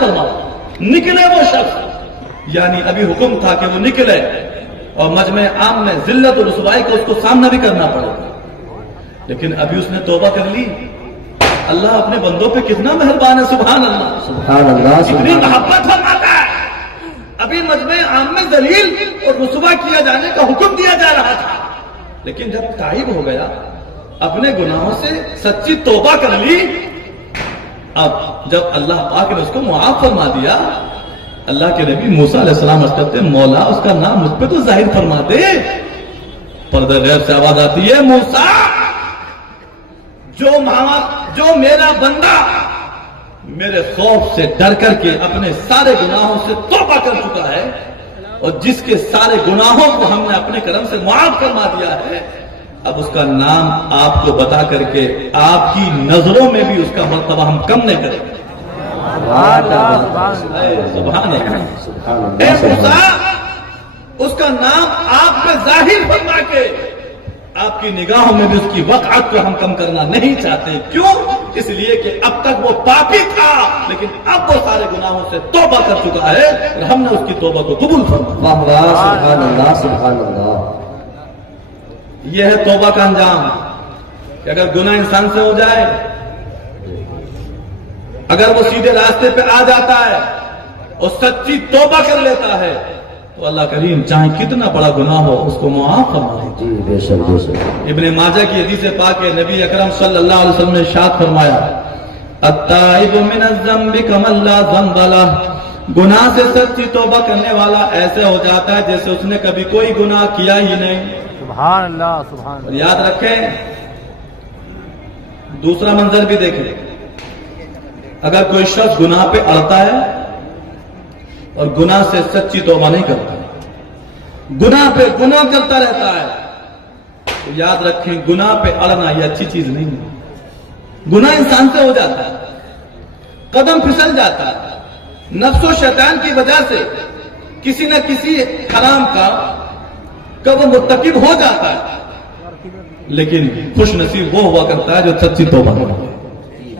فرماؤ. نکلے وہ شخص، یعنی ابھی حکم تھا کہ وہ نکلے اور مجمع عام میں ذلت اور رسوائی کو اس کو سامنا بھی کرنا پڑے گا، لیکن ابھی اس نے توبہ کر لی. اللہ اپنے بندوں پہ کتنا مہربان ہے. سبحان اللہ، سبحان اللہ، کتنی محبت فرماتا ہے. ابھی مجمع عام میں ذلیل اور رسوا کیا جانے کا حکم دیا جا رہا تھا، لیکن جب تائب ہو گیا، اپنے گناہوں سے سچی توبہ کر لی، اب جب اللہ پاک نے اس کو معاف فرما دیا، اللہ کے نبی موسیٰ علیہ السلام عرض کرتے ہیں مولا اس کا نام مجھ پہ تو ظاہر فرما دے. پردہ غیب سے آواز آتی ہے موسیٰ، جو میرا بندہ میرے خوف سے ڈر کر کے اپنے سارے گناہوں سے توبہ کر چکا ہے اور جس کے سارے گناہوں کو ہم نے اپنے کرم سے معاف فرما دیا ہے، اب اس کا نام آپ کو بتا کر کے آپ کی نظروں میں بھی اس کا مرتبہ ہم کم نہیں کریں گے. سبحان اللہ. اے موسیٰ، اس کا نام آپ پہ ظاہر فرما کے آپ کی نگاہوں میں بھی اس کی وقعت کو ہم کم کرنا نہیں چاہتے. کیوں؟ اس لیے کہ اب تک وہ پاپی تھا، لیکن اب وہ سارے گناہوں سے توبہ کر چکا ہے اور ہم نے اس کی توبہ کو قبول فرمایا. سبحان اللہ، سبحان اللہ. یہ ہے توبہ کا انجام کہ اگر گناہ انسان سے ہو جائے، اگر وہ سیدھے راستے پہ آ جاتا ہے اور سچی توبہ کر لیتا ہے تو اللہ کریم چاہے کتنا بڑا گناہ ہو اس کو معاف فرما دے. جی بے شک بے شک. ابن ماجہ کی حدیث پاک ہے، نبی اکرم صلی اللہ علیہ وسلم نے ارشاد فرمایا التائب من الذنب کمن لا ذنب لہ. گناہ سے سچی توبہ کرنے والا ایسے ہو جاتا ہے جیسے اس نے کبھی کوئی گناہ کیا ہی نہیں. سبحان اللہ، سبحان اللہ. اور یاد رکھیں، دوسرا منظر بھی دیکھیں، اگر کوئی شخص گناہ پہ اڑتا ہے اور گناہ سے سچی توبہ نہیں کرتا، گناہ پہ گناہ کرتا رہتا ہے، تو یاد رکھیں گناہ پہ اڑنا یہ اچھی چیز نہیں ہے. گناہ انسان سے ہو جاتا ہے، قدم پھسل جاتا ہے، نفس و شیطان کی وجہ سے کسی نہ کسی حرام کا کب مرتکب ہو جاتا ہے، لیکن خوش نصیب وہ ہوا کرتا ہے جو سچی توبہ کرتا ہے،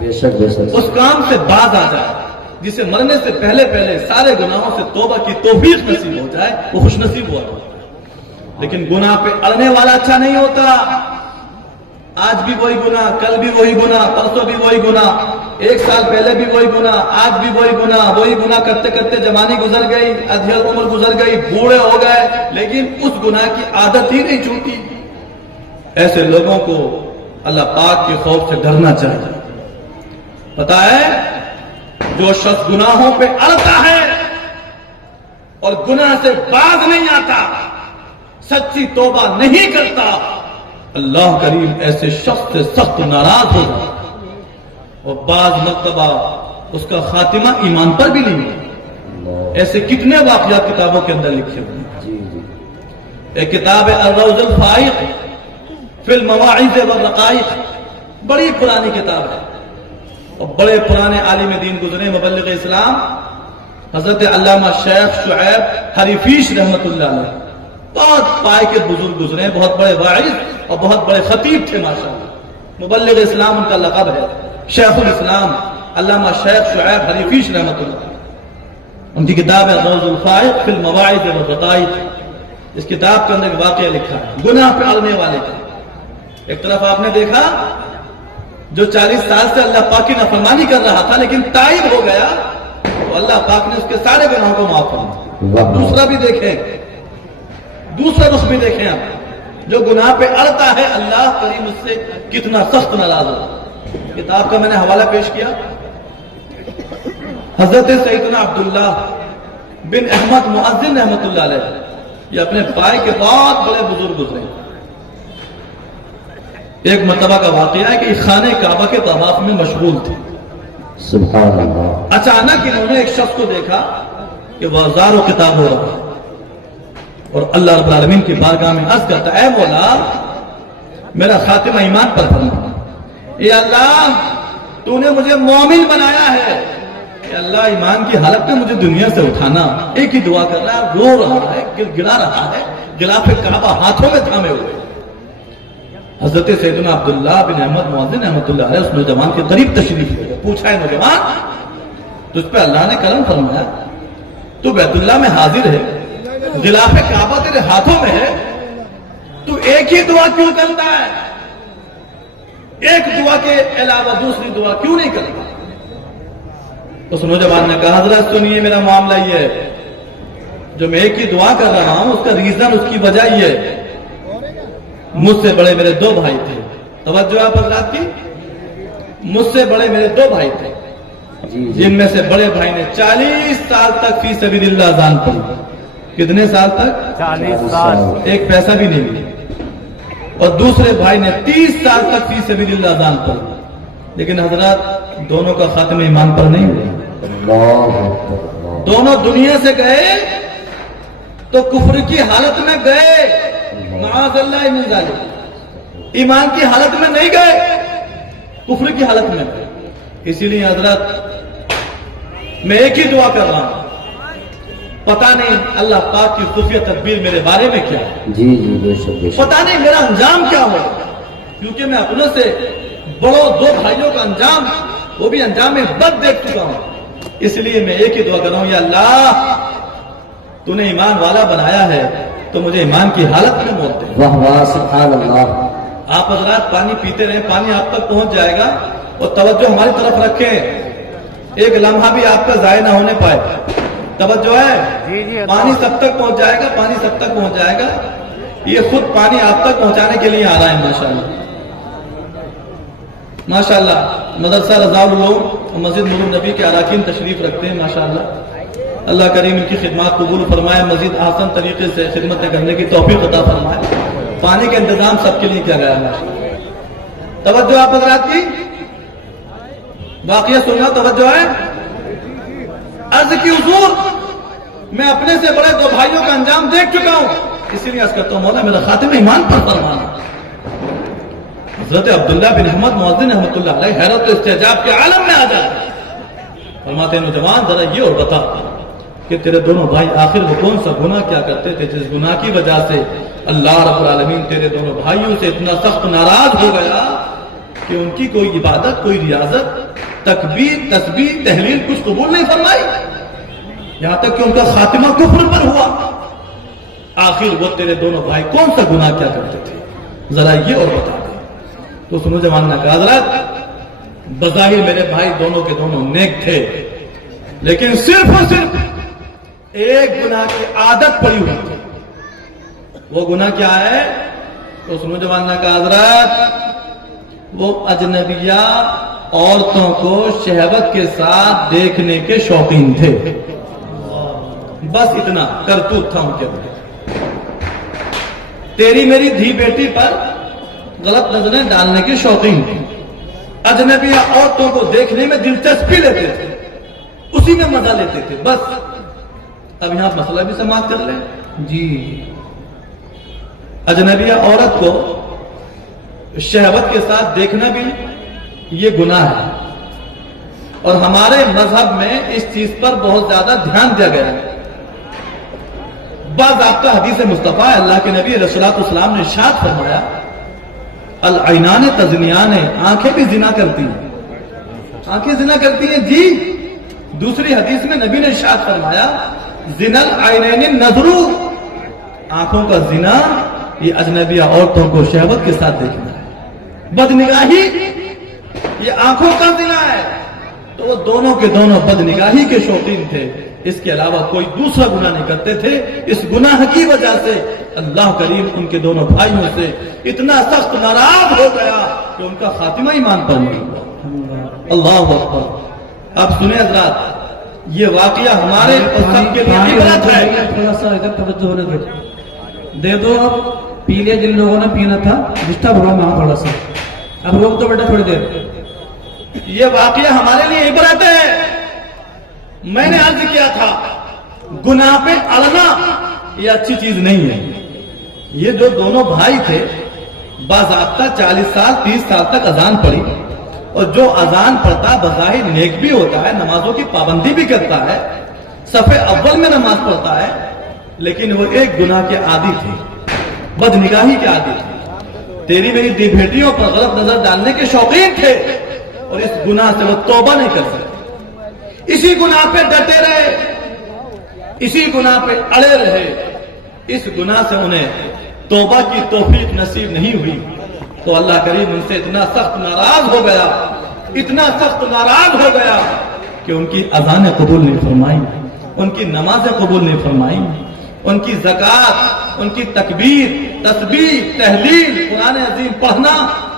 بے شک بے شک. اس کام سے باز آ جائے، جسے مرنے سے پہلے سارے گناہوں سے توبہ کی توفیق نصیب ہو جائے، وہ خوش نصیب ہوا. لیکن گناہ پہ اڑنے والا اچھا نہیں ہوتا. آج بھی وہی گناہ، کل بھی وہی گناہ، پرسوں بھی وہی گناہ، ایک سال پہلے بھی وہی گناہ، آج بھی وہی گناہ کرتے کرتے جوانی گزر گئی، ادھیڑ عمر گزر گئی، بوڑھے ہو گئے، لیکن اس گناہ کی عادت ہی نہیں چھوٹی. ایسے لوگوں کو اللہ پاک کے خوف سے ڈرنا چاہیے. پتا ہے جو شخص گناہوں پہ اڑتا ہے اور گناہ سے باز نہیں آتا، سچی توبہ نہیں کرتا، اللہ کریم ایسے شخص سے سخت ناراض ہو جاتا اور بعض مرتبہ اس کا خاتمہ ایمان پر بھی نہیں ہوتا. ایسے کتنے واقعات کتابوں کے اندر لکھے ہوئے ہیں. ایک کتاب ہے الروض الفائق فی المواعظ والرقائق، بڑی پرانی کتاب ہے اور بڑے پرانے عالم دین گزرے، مبلغ اسلام حضرت علامہ شیخ شعیب حریفیش رحمت اللہ علیہ. بہت پائے کے بزرگ گزرے، بہت بڑے واعظ اور بہت بڑے خطیب تھے ماشاءاللہ. مبلغ اسلام ان کا لقب ہے. شیخ الاسلام علامہ شیخ شعیب حریفیش رحمت اللہ. ان کی کتاب ہے الروض الفائق فی المواعظ والرقائق. اس کتاب کے اندر ایک واقعہ لکھا ہے گناہ پہ اڑنے والے کا. ایک طرف آپ نے دیکھا جو 40 سال سے اللہ پاک کی نافرمانی کر رہا تھا لیکن تائب ہو گیا تو اللہ پاک نے اس کے سارے گناہوں کو معاف فرمایا. دوسرا بھی دیکھیں، دوسرا رخ بھی دیکھیں آپ، جو گناہ پہ اڑتا ہے اللہ کریم اس سے کتنا سخت ناراض ہو. کتاب کا میں نے حوالہ پیش کیا، حضرت سیدنا عبداللہ بن احمد مؤذن رحمت اللہ علیہ، یہ اپنے پائے کے بہت بڑے بزرگ گزرے. ایک مرتبہ کا واقعہ ہے کہ خانہ کعبہ کے طواف میں مشغول تھے. سبحان اللہ. اچانک انہوں نے ایک شخص کو دیکھا کہ وہ ہزار و کتاب ہو رہا ہے اور اللہ رب العالمین کی بارگاہ میں عرض کرتا ہے اے مولا میرا خاتمہ ایمان پر فرما. اے اللہ تو نے مجھے مومن بنایا ہے، اے اللہ ایمان کی حالت میں مجھے دنیا سے اٹھانا. ایک ہی دعا کر رہا ہے، رو رہا ہے، گر گڑا رہا ہے، غلاف کعبہ ہاتھوں میں تھامے ہوئے. حضرت سیدنا عبداللہ بن احمد مؤذن رحمت اللہ علیہ اس نوجوان کے قریب تشریف لے گئے. پوچھا ہے نوجوان تو اس پہ اللہ نے کرم فرمایا تو بیت اللہ میں حاضر ہے, غلاف کعبہ تیرے ہاتھوں میں ہے, تو ایک ہی دعا کیوں کرتا ہے؟ ایک دعا کے علاوہ دوسری دعا کیوں نہیں کرتا؟ اس نوجوان نے کہا حضرت سنیے میرا معاملہ یہ ہے, جو میں ایک ہی دعا کر رہا ہوں اس کا ریزن, اس کی وجہ یہ ہے, مجھ سے بڑے میرے 2 بھائی تھے. توجہ آپ حضرات کی, مجھ سے بڑے میرے 2 بھائی تھے, جن میں سے بڑے بھائی نے 40 سال تک فی سبیل اللہ اذان پڑھی. کتنے سال تک؟ 40 سال. ایک پیسہ بھی نہیں ملی. اور دوسرے بھائی نے 30 سال تک فی سبیل اللہ اذان پڑھی. لیکن حضرات دونوں کا خاتمہ ایمان پر نہیں ہوا. دونوں دنیا سے گئے تو کفر کی حالت میں گئے, معاذ اللہ من ذالک, ایمان کی حالت میں نہیں گئے, کفر کی حالت میں گئے. اسی لیے حضرات میں ایک ہی دعا کر رہا ہوں, پتہ نہیں اللہ پاک کی خفیہ تدبیر میرے بارے میں کیا ہے, جی جی بے شک بے شک. پتہ نہیں میرا انجام کیا ہو, کیونکہ میں اپنے سے بڑوں 2 بھائیوں کا انجام, وہ بھی انجام میں بد دیکھ چکا ہوں. اس لیے میں ایک ہی دعا کر رہا ہوں, یا اللہ تو نے ایمان والا بنایا ہے تو مجھے ایمان کی حالت میں موت دے. واہ واہ سبحان اللہ. آپ حضرات پانی پیتے رہیں, پانی آپ تک پہنچ جائے گا, اور توجہ ہماری طرف رکھیں, ایک لمحہ بھی آپ کا ضائع نہ ہونے پائے. توجہ ہے, پانی سب تک پہنچ جائے گا, پانی سب تک پہنچ جائے گا. یہ خود پانی آپ تک پہنچانے کے لیے آ رہا ہے. ماشاءاللہ ماشاءاللہ. مدرسہ رضا العلوم اور مسجد نور نبی کے اراکین تشریف رکھتے ہیں. ماشاءاللہ اللہ کریم ان کی خدمات قبول فرمائے, مزید آسان طریقے سے خدمتیں کرنے کی توفیق عطا فرمائے. پانی کا انتظام سب کے لیے کیا گیا ہے. توجہ آپ حضرات کی, واقعہ سننا, توجہ ہے. عرض کی حضور میں اپنے سے بڑے 2 بھائیوں کا انجام دیکھ چکا ہوں, اسی لیے عرض کرتا ہوں مولا میرا خاتمہ ایمان پر فرمانا. حضرت عبداللہ بن احمد مؤذن رحمۃ اللہ علیہ حیرت و استعجاب کے عالم میں آ جاتے, فرماتے ہیں نوجوان ذرا یہ اور بتا کہ تیرے دونوں بھائی آخر وہ کون سا گناہ کیا کرتے تھے جس گناہ کی وجہ سے اللہ رب العالمین تیرے دونوں بھائیوں سے اتنا سخت ناراض ہو گیا کہ ان کی کوئی عبادت, کوئی ریاضت, تکبیر, تسبیح, تحلیل کچھ قبول نہیں فرمائی, یہاں تک کہ ان کا خاتمہ کفر پر ہوا. آخر وہ تیرے دونوں بھائی کون سا گناہ کیا کرتے تھے, ذرا یہ اور بتا دیں. تو سنو جوان نے کہا حضرت بظاہر میرے بھائی دونوں کے دونوں نیک تھے, لیکن صرف اور صرف ایک گناہ کی عادت پڑی ہوئی تھی. وہ گناہ کیا ہے؟ تو سنو جوان نے کہا حضرت وہ اجنبیہ عورتوں کو شہوت کے ساتھ دیکھنے کے شوقین تھے. بس اتنا کرتوت تھا ان کے اندر. تیری میری دھی بیٹی پر غلط نظریں ڈالنے کے شوقین تھے, اجنبیہ عورتوں کو دیکھنے میں دلچسپی لیتے تھے, اسی میں مزہ لیتے تھے. بس اب یہاں مسئلہ بھی سماعت کر لیں. جی اجنبیہ عورت کو شہوت کے ساتھ دیکھنا بھی یہ گناہ ہے, اور ہمارے مذہب میں اس چیز پر بہت زیادہ دھیان دیا گیا ہے. بعض آپ کا حدیث مصطفیٰ اللہ کے نبی علیہ الصلوۃ والسلام نے ارشاد فرمایا العینان تزنیان, آنکھیں بھی زنا کرتی ہیں, آنکھیں زنا کرتی ہیں. جی دوسری حدیث میں نبی نے ارشاد فرمایا زنا العینین النظر, آنکھوں کا زنا یہ اجنبیہ عورتوں کو شہوت کے ساتھ دیکھنا ہے. بدنگاہی یہ آنکھوں کا زنا ہے. تو وہ دونوں کے دونوں بدنگاہی کے شوقین تھے, اس کے علاوہ کوئی دوسرا گناہ نہیں کرتے تھے. اس گناہ کی وجہ سے اللہ کریم ان کے دونوں بھائیوں سے اتنا سخت ناراض ہو گیا کہ ان کا خاتمہ ایمان پر نہیں ہوا. اللہ اکبر. اب سنیں حضرات, یہ واقعہ ہمارے سب کے لیے عبرت ہے. تھوڑا سا ادھر توجہ ہونے دے دو. اب پیلے جن لوگوں نے پینا تھا ڈسٹرب ہو رہا تھوڑا سا, اب روک دو بیٹا تھوڑی دیر. یہ واقعہ ہمارے لیے عبرت ہے. میں نے عرض کیا تھا گناہ پہ اڑنا یہ اچھی چیز نہیں ہے. یہ جو دونوں بھائی تھے باضابطہ 40 سال 30 سال تک اذان پڑھی, اور جو اذان پڑھتا بظاہر نیک بھی ہوتا ہے, نمازوں کی پابندی بھی کرتا ہے, صف اول میں نماز پڑھتا ہے, لیکن وہ ایک گناہ کے عادی تھے, بد نگاہی کے عادی تھے. تیری میری دی بیٹیوں پر غلط نظر ڈالنے کے شوقین تھے, اور اس گناہ سے وہ توبہ نہیں کر سکتے. اسی گناہ پہ ڈٹے رہے، اسی گناہ پہ اڑے رہے، اس گناہ سے انہیں توبہ کی توفیق نصیب نہیں ہوئی، تو اللہ کریم ان سے اتنا سخت ناراض ہو گیا، اتنا سخت ناراض ہو گیا کہ ان کی اذانیں قبول نہیں فرمائی، ان کی نمازیں قبول نہیں فرمائی، ان کی زکوٰۃ، ان کی تکبیر، تسبیح، تحلیل، قرآن عظیم پڑھنا،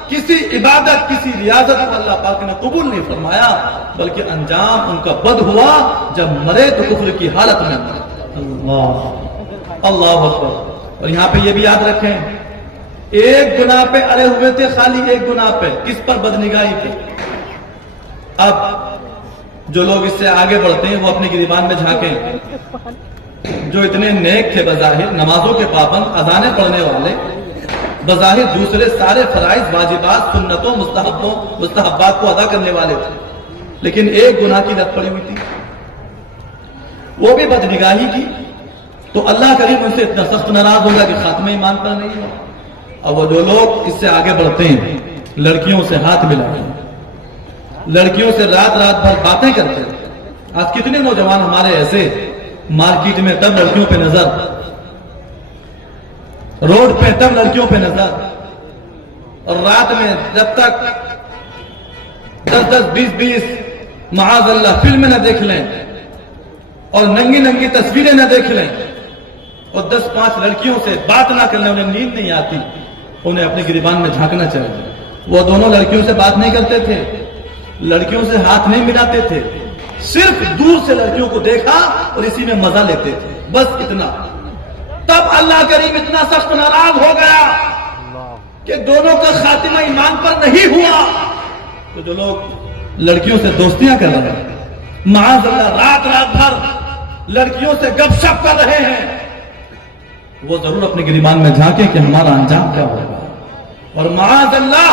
کسی عبادت، کسی ریاضت کو اللہ پاک نے قبول نہیں فرمایا، بلکہ انجام ان کا بد ہوا، جب مرے تو کفر کی حالت میں مرے۔ اللہ اکبر۔ اور یہاں پہ یہ بھی یاد رکھیں، ایک گناہ پہ اڑے ہوئے تھے، خالی ایک گناہ پہ، کس پر؟ بدنگاہی پہ۔ اب جو لوگ اس سے آگے بڑھتے ہیں وہ اپنی گریبان میں جھانکیں، جو اتنے نیک تھے بظاہر، نمازوں کے پابند، اذانیں پڑھنے والے، بظاہر دوسرے سارے فرائض، واجبات، سنتوں، مستحبات کو ادا کرنے والے تھے، لیکن ایک گناہ کی لت پڑی ہوئی تھی، وہ بھی بدنگاہی کی، تو اللہ کریم ان سے اتنا سخت ناراض ہوگا کہ خاتمہ ایمان پر نہیں ہوا۔ اور وہ جو لوگ اس سے آگے بڑھتے ہیں، لڑکیوں سے ہاتھ ملاتے ہیں، لڑکیوں سے رات رات بھر باتیں کرتے ہیں۔ آج کتنے نوجوان ہمارے ایسے مارکیٹ میں تب لڑکیوں پہ نظر، روڈ پہ تب لڑکیوں پہ نظر، اور رات میں جب تک 10-10 20-20 معاذ اللہ فلمیں نہ دیکھ لیں اور ننگی ننگی تصویریں نہ دیکھ لیں اور 10-5 لڑکیوں سے بات نہ کر لیں، انہیں نیند نہیں آتی، انہیں اپنے گریبان میں جھانکنا چاہیے۔ وہ دونوں لڑکیوں سے بات نہیں کرتے تھے، لڑکیوں سے ہاتھ نہیں ملاتے تھے، صرف دور سے لڑکیوں کو دیکھا اور اسی میں مزہ لیتے تھے، بس اتنا۔ تب اللہ کریم اتنا سخت ناراض ہو گیا کہ دونوں کا خاتمہ ایمان پر نہیں ہوا، تو جو لوگ لڑکیوں سے دوستیاں کر رہے ہیں، معاذ اللہ رات رات بھر لڑکیوں سے گپ شپ کر رہے ہیں، وہ ضرور اپنے گریبان میں جھانکیں کہ ہمارا انجام کیا ہوگا۔ اور معاذ اللہ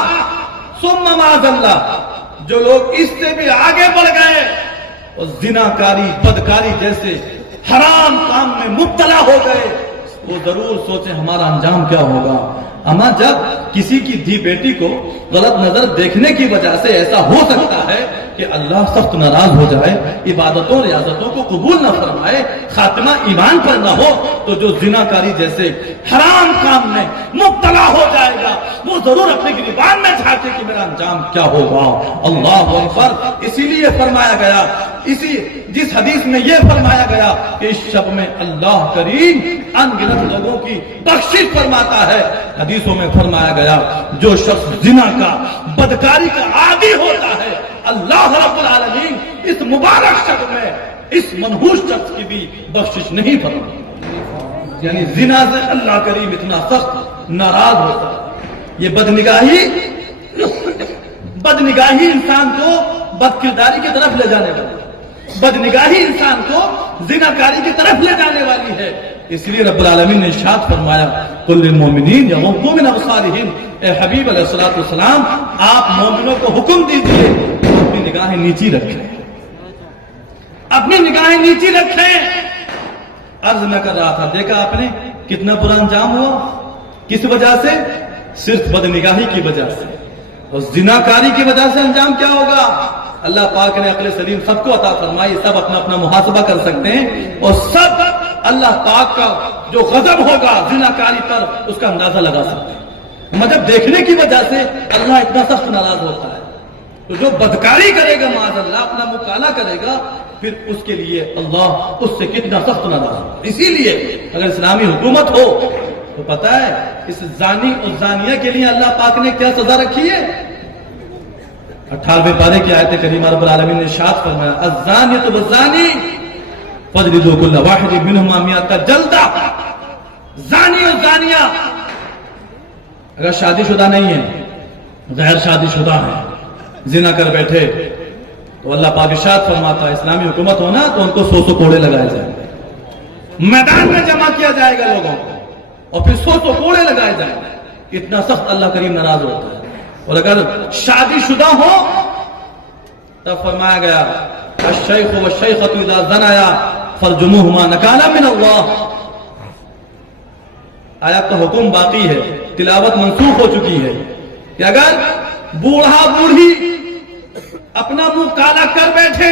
ثم معاذ اللہ، جو لوگ اس سے بھی آگے بڑھ گئے اور زناکاری، بدکاری جیسے حرام کام میں مبتلا ہو گئے، وہ ضرور سوچیں ہمارا انجام کیا ہوگا۔ اما جب کسی کی دھی بیٹی کو غلط نظر دیکھنے کی وجہ سے ایسا ہو سکتا ہے کہ اللہ سخت ناراض ہو جائے، عبادتوں ریاضتوں کو قبول نہ فرمائے، خاتمہ ایمان پر نہ ہو، تو جو زناکاری جیسے حرام کام میں مبتلا ہو جائے گا وہ ضرور اپنے گریبان میں جھانکے کہ میرا انجام کیا ہوگا۔ اللہ اکبر۔ اسی لیے فرمایا گیا، جس حدیث میں یہ فرمایا گیا کہ اس شب میں اللہ کریم ان گنت لوگوں کی بخشش فرماتا ہے، حدیثوں میں فرمایا گیا جو شخص زنا کا، بدکاری کا عادی ہوتا ہے، اللہ رب العالمین اس مبارک شب میں اس منحوس شخص کی بھی بخشش نہیں فرماتا۔ یعنی زنا سے اللہ کریم اتنا سخت ناراض ہوتا ہے۔ یہ بدنگاہی انسان کو بدکرداری کی طرف لے جانے والی ہے، بدنگاہی انسان کو زناکاری کی طرف لے جانے والی ہے۔ اس لیے رب العالمین نے ارشاد فرمایا قل للمؤمنین یغضوا من ابصارہم، اے حبیب علیہ الصلوۃ والسلام آپ مومنوں کو حکم دیجیے اپنی نگاہیں نیچی رکھیں، اپنی نگاہیں نیچی رکھیں۔ عرض میں کر رہا تھا، دیکھا آپ نے کتنا برا انجام ہوا، کس وجہ سے؟ صرف بدنگاہی کی وجہ سے، اور زناکاری کی وجہ سے انجام کیا ہوگا؟ اللہ پاک نے عقل سلیم سب کو عطا فرمائی، سب اپنا اپنا محاسبہ کر سکتے ہیں، اور سب اللہ پاک کا جو غضب ہوگا زناکاری پر اس کا اندازہ لگا سکتے ہیں۔ مطلب دیکھنے کی وجہ سے اللہ اتنا سخت ناراض ہوتا ہے، تو جو بدکاری کرے گا معاذ اللہ، اپنا مکالہ کرے گا، پھر اس کے لیے اللہ اس سے کتنا سخت ناراض ہوگا۔ اسی لیے اگر اسلامی حکومت ہو تو پتہ ہے اس زانی اور زانیہ کے لیے اللہ پاک نے کیا سزا رکھی ہے؟ 18ویں پارے کی آیت کریمہ رب العالمین نے ارشاد فرمایا الزانیۃ والزانی فاجلدوا کل واحد منہما 100 جلدہ۔ زانی اور زانیہ اگر شادی شدہ نہیں ہے، غیر شادی شدہ ہے، زنا کر بیٹھے، تو اللہ پاک ارشاد فرماتا ہے اسلامی حکومت ہونا تو ان کو 100 کوڑے لگائے جائیں گے، میدان میں جمع کیا جائے گا لوگوں کو، اور پھر 100 کوڑے لگائے جائیں گے۔ اتنا سخت اللہ کریم ناراض ہوتا ہے۔ اور اگر شادی شدہ ہو تب فرمایا گیا الشیخ والشیخۃ اذا زنایا فرجموہما نکالا من اللہ۔ آیات کا حکم باقی ہے، تلاوت منسوخ ہو چکی ہے کہ اگر بوڑھا بوڑھی اپنا منہ کالا کر بیٹھے،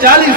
40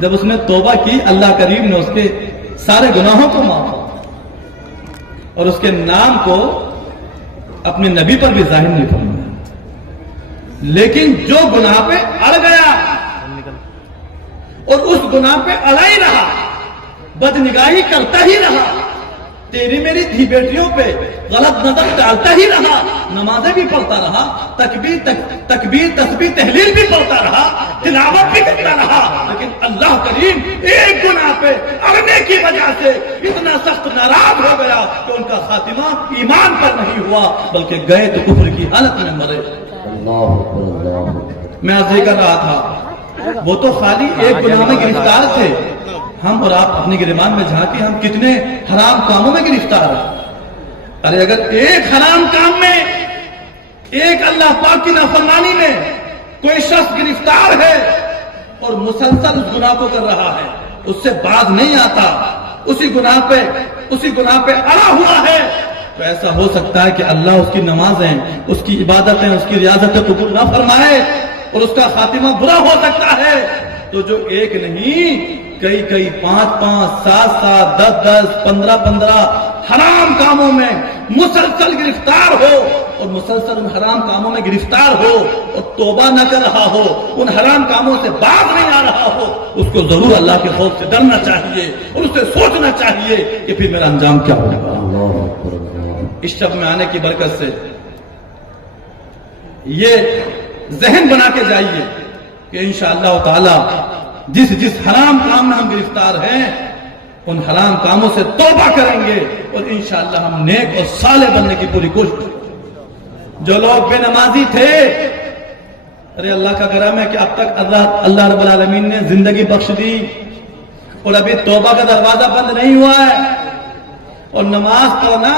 جب اس نے توبہ کی اللہ کریم نے اس کے سارے گناہوں کو معاف کیا اور اس کے نام کو اپنے نبی پر بھی ظاہر نہیں فرمایا۔ لیکن جو گناہ پہ اڑ گیا اور اس گناہ پہ اڑا ہی رہا، بدنگاہی کرتا ہی رہا، تیری میری دھی بیٹیوں پہ غلط نظر ڈالتا ہی رہا، نمازیں بھی پڑھتا رہا، تکبیر تسبیح تحلیل بھی پڑھتا رہا، تلاوت بھی کرتا رہا، لیکن اللہ کریم ایک گناہ پہ اڑنے کی وجہ سے اتنا سخت ناراض ہو گیا کہ ان کا خاتمہ ایمان پر نہیں ہوا بلکہ گئے تو کفر کی حالت میں مرے۔ میں عرض کر رہا تھا وہ تو خالی ایک گناہ میں گرفتار تھے، ہم اور آپ اپنی گریبان میں جھانکیں ہم کتنے حرام کاموں میں گرفتار ہیں۔ ارے اگر ایک حرام کام میں، ایک اللہ پاک کی نافرمانی میں کوئی شخص گرفتار ہے اور مسلسل اس گناہ کو کر رہا ہے، اس سے باز نہیں آتا، اسی گناہ پہ اڑا ہوا ہے، تو ایسا ہو سکتا ہے کہ اللہ اس کی نمازیں، اس کی عبادتیں، اس کی ریاضتیں قبول نہ فرمائے اور اس کا خاتمہ برا ہو سکتا ہے۔ تو جو ایک نہیں کئی 5 7 10 15 حرام کاموں میں مسلسل گرفتار ہو اور مسلسل ان حرام کاموں میں گرفتار ہو اور توبہ نہ کر رہا ہو، ان حرام کاموں سے باز نہیں آ رہا ہو، اس کو ضرور اللہ کے خوف سے ڈرنا چاہیے اور اسے سوچنا چاہیے کہ پھر میرا انجام کیا ہوگا۔ اس شب میں آنے کی برکت سے یہ ذہن بنا کے جائیے کہ انشاءاللہ تعالی جس حرام کام میں ہم گرفتار ہیں ان حرام کاموں سے توبہ کریں گے اور انشاءاللہ ہم نیک اور صالح بننے کی پوری کوشش کریں گے۔ جو لوگ بے نمازی تھے، ارے اللہ کا کرم ہے کہ اب تک اللہ رب العالمین نے زندگی بخش دی اور ابھی توبہ کا دروازہ بند نہیں ہوا ہے، اور نماز پڑھنا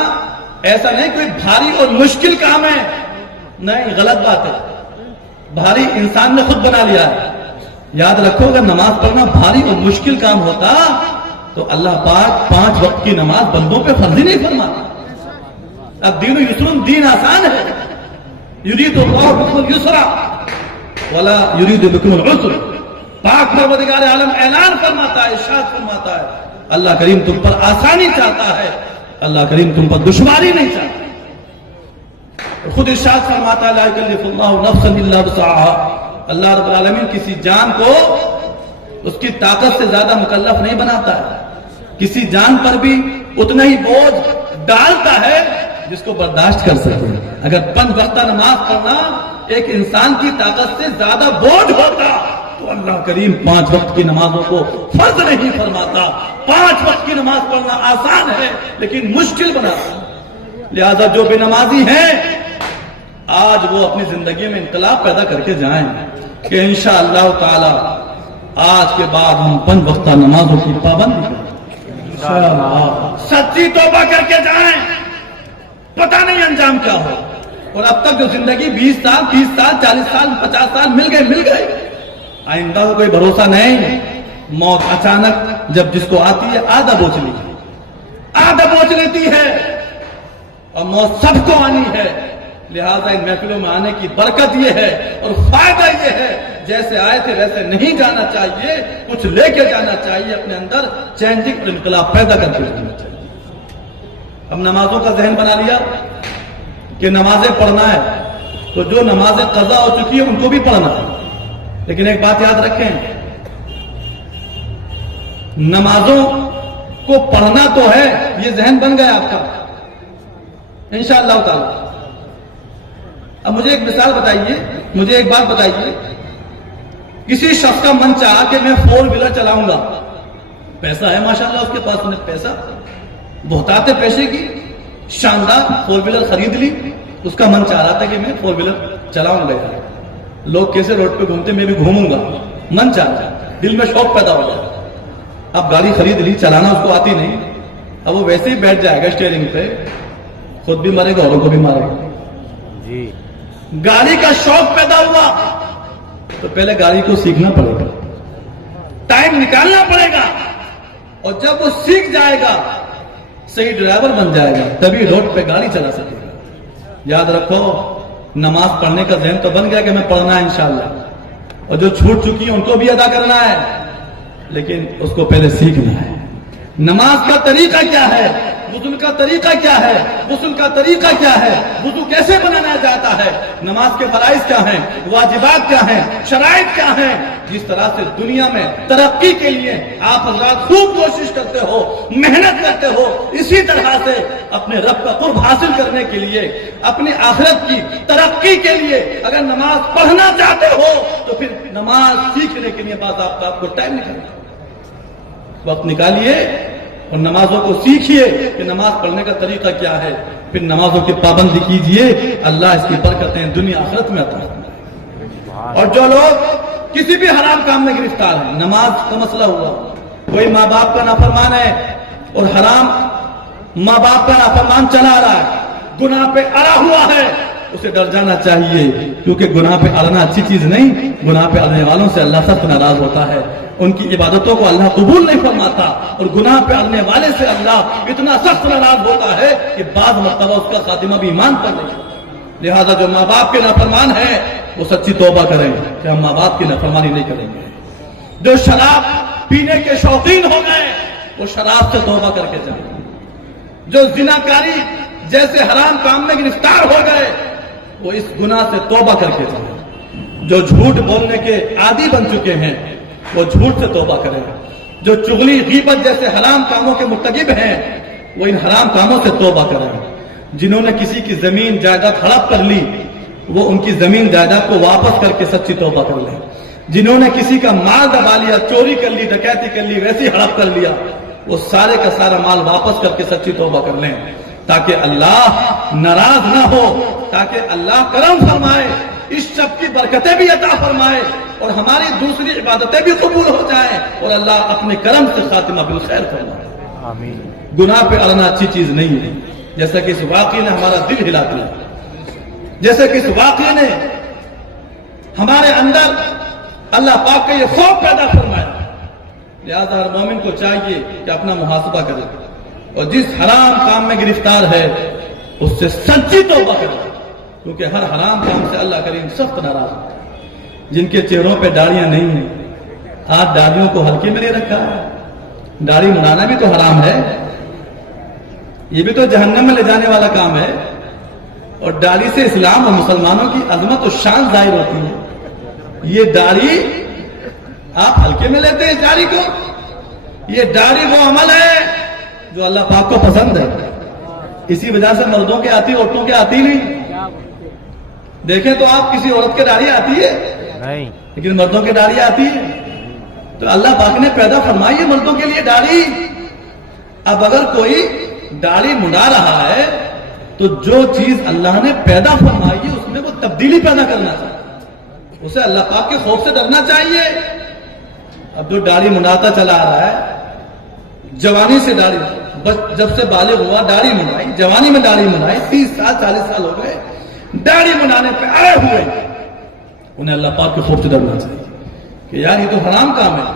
ایسا نہیں کوئی بھاری اور مشکل کام ہے، نہیں، غلط بات ہے، بھاری انسان نے خود بنا لیا ہے۔ یاد رکھو اگر نماز پڑھنا بھاری اور مشکل کام ہوتا تو اللہ پاک 5 وقت کی نماز بندوں پہ فرض ہی نہیں فرماتا۔ اب دین یسر، دین آسان ہے، یرید اللہ بکم الیسر ولا یرید بکم العسر، پاک پروردگار عالم اعلان فرماتا ہے، ارشاد فرماتا ہے اللہ کریم تم پر آسانی چاہتا ہے، اللہ کریم تم پر دشواری نہیں چاہتا۔ خود ارشاد فرماتا ہے لا یکلف اللہ نفسا الا وسعها، اللہ رب العالمین کسی جان کو اس کی طاقت سے زیادہ مکلف نہیں بناتا ہے، کسی جان پر بھی اتنا ہی بوجھ ڈالتا ہے جس کو برداشت کر سکے۔ اگر 5 وقتہ نماز پڑھنا ایک انسان کی طاقت سے زیادہ بوجھ ہوتا تو اللہ کریم 5 وقت کی نمازوں کو فرض نہیں فرماتا۔ 5 وقت کی نماز پڑھنا آسان ہے لیکن مشکل بناتا ہے۔ لہذا جو بے نمازی ہیں آج وہ اپنی زندگی میں انقلاب پیدا کر کے جائیں کہ انشاءاللہ تعالی آج کے بعد ہم 5 وقتہ نمازوں کی پابندی کریں، انشاءاللہ سچی توبہ کر کے جائیں، پتہ نہیں انجام کیا ہو۔ اور اب تک جو زندگی 20 سال 30 سال 40 سال 50 سال مل گئے، آئندہ کو کوئی بھروسہ نہیں۔ موت اچانک جب جس کو آتی ہے آدھا بوجھ لیتی ہے اور موت سب کو آنی ہے۔ لہذا ان محفلوں میں آنے کی برکت یہ ہے اور فائدہ یہ ہے جیسے آئے تھے ویسے نہیں جانا چاہیے، کچھ لے کے جانا چاہیے، اپنے اندر چینجنگ اور انقلاب پیدا کر کے جانا چاہیے۔ ہم نمازوں کا ذہن بنا لیا کہ نمازیں پڑھنا ہے تو جو نمازیں قضا ہو چکی ہیں ان کو بھی پڑھنا ہے، لیکن ایک بات یاد رکھیں، نمازوں کو پڑھنا تو ہے، یہ ذہن بن گیا آپ کا انشاءاللہ تعالی۔ اب مجھے ایک مثال بتائیے، مجھے ایک بات بتائیے، کسی شخص کا من چاہا کہ میں 4 ویلر چلاؤں گا، پیسہ ہے ماشاءاللہ اس کے پاس، انہیں پیسہ بہتاتے پیسے کی شاندار 4 ویلر خرید لی، اس کا من چاہ رہا تھا کہ میں 4 ویلر چلاؤں گا، لوگ کیسے روڈ پہ گھومتے میں بھی گھوموں گا، من چاہ رہا، دل میں شوق پیدا ہو جائے۔ اب گاڑی خرید لی، چلانا اس کو آتی نہیں، اب وہ ویسے ہی بیٹھ جائے گا اسٹیئرنگ پہ، خود بھی مرے گا اوروں کو بھی مارے گا۔ جی گاڑی کا شوق پیدا ہوا تو پہلے گاڑی کو سیکھنا پڑے گا، ٹائم نکالنا پڑے گا، اور جب وہ سیکھ جائے گا صحیح ڈرائیور بن جائے گا تبھی روڈ پہ گاڑی چلا سکے گا۔ یاد رکھو نماز پڑھنے کا ذہن تو بن گیا کہ میں پڑھنا ہے انشاءاللہ، اور جو چھوٹ چکی ہیں ان کو بھی ادا کرنا ہے، لیکن اس کو پہلے سیکھنا ہے. نماز کا طریقہ کیا ہے, غسل کا طریقہ کیا ہے, غسل کا طریقہ کیا ہے, وضو کیسے بنانا جاتا ہے, نماز کے فرائض کیا ہیں, واجبات کیا ہیں, شرائط کیا ہیں. جس طرح سے دنیا میں ترقی کے لیے آپ حضرات خوب کوشش کرتے ہو, محنت کرتے ہو, اسی طرح سے اپنے رب کا قرب حاصل کرنے کے لیے, اپنی آخرت کی ترقی کے لیے اگر نماز پڑھنا چاہتے ہو تو پھر نماز سیکھنے کے لیے بعض آپ کو ٹائم نکالنا, وقت نکالیے اور نمازوں کو سیکھیے کہ نماز پڑھنے کا طریقہ کیا ہے, پھر نمازوں کی پابندی کیجئے, اللہ اس کی برکتیں دنیا آخرت میں عطا فرمائے. اور جو لوگ کسی بھی حرام کام میں گرفتار ہیں, نماز کا مسئلہ ہوا, کوئی ماں باپ کا نافرمان ہے اور حرام ماں باپ کا نافرمان چلا رہا ہے, گناہ پہ اڑا ہوا ہے, اسے ڈر جانا چاہیے, کیونکہ گناہ پہ اڑنا اچھی چیز نہیں. گناہ پہ اڑنے والوں سے اللہ سخت ناراض ہوتا ہے, ان کی عبادتوں کو اللہ قبول نہیں فرماتا, اور گناہ پہ اڑنے والے سے اللہ اتنا سخت ناراض ہوتا ہے کہ بعض مرتبہ اس کا خاتمہ بھی ایمان پر نہیں. لہذا جو ماں باپ کے نافرمان ہیں وہ سچی توبہ کریں کہ ہم ماں باپ کی نافرمانی نہیں کریں گے. جو شراب پینے کے شوقین ہو گئے وہ شراب سے توبہ کر کے جائیں. جو زناکاری جیسے حرام کام میں گرفتار ہو گئے وہ اس گناہ سے توبہ کر کے جائیں. جو جھوٹ بولنے کے عادی بن چکے ہیں وہ جھوٹ سے توبہ کریں. جو چغلی غیبت جیسے حرام کاموں کے مرتکب ہیں وہ ان حرام کاموں سے توبہ کریں. جنہوں نے کسی کی زمین جائیداد ہڑپ کر لی وہ ان کی زمین جائیداد کو واپس کر کے سچی توبہ کر لیں. جنہوں نے کسی کا مال دبا لیا, چوری کر لی, ڈکیتی کر لی, ویسی ہڑپ کر لیا, وہ سارے کا سارا مال واپس کر کے سچی توبہ کر لیں, تاکہ اللہ ناراض نہ ہو, تاکہ اللہ کرم فرمائے, اس شب کی برکتیں بھی عطا فرمائے اور ہماری دوسری عبادتیں بھی قبول ہو جائیں, اور اللہ اپنے کرم سے خاتمہ بالخیر فرمائے. آمین. گناہ پہ اڑنا اچھی چیز نہیں ہے, جیسا کہ اس واقعے نے ہمارا دل ہلا دیا, جیسے کہ اس واقعے نے ہمارے اندر اللہ پاک کا یہ خوف پیدا فرمایا. لہذا ہر مومن کو چاہیے کہ اپنا محاسبہ کرے اور جس حرام کام میں گرفتار ہے اس سے سچی توبہ کرے, کیونکہ ہر حرام کام سے اللہ کریم سخت ناراض ہوتا ہے. جن کے چہروں پہ داڑیاں نہیں ہیں, آج داڑیوں کو ہلکے میں نہیں رکھا ہے. داڑھی منانا بھی تو حرام ہے, یہ بھی تو جہنم میں لے جانے والا کام ہے, اور داڑھی سے اسلام اور مسلمانوں کی عظمت اور شان ظاہر ہوتی ہے. یہ داڑھی آپ ہلکے میں لیتے ہیں, اس داڑھی کو. یہ داڑھی وہ عمل ہے جو اللہ پاک کو پسند ہے, اسی وجہ سے مردوں کے آتی عورتوں کے آتی نہیں. دیکھیں تو آپ کسی عورت کے داڑھی آتی ہے نہیں, لیکن مردوں کے داڑھی آتی ہے. تو اللہ پاک نے پیدا فرمائی ہے مردوں کے لیے داڑھی. اب اگر کوئی داڑھی مڈا رہا ہے تو جو چیز اللہ نے پیدا فرمائی ہے اس میں وہ تبدیلی پیدا کرنا چاہیے, اسے اللہ پاک کے خوف سے ڈرنا چاہیے. اب جو داڑھی منڈاتا چلا آ رہا ہے, جوانی سے داڑھی, بس جب سے بالغ ہوا داڑھی منڈائی, جوانی میں داڑھی منڈائی, 30 سال 40 سال ہو گئے داڑھی منڈانے پہ آئے ہوئے, انہیں اللہ پاک کے خوف سے ڈرنا چاہیے کہ یار یہ تو حرام کام ہے.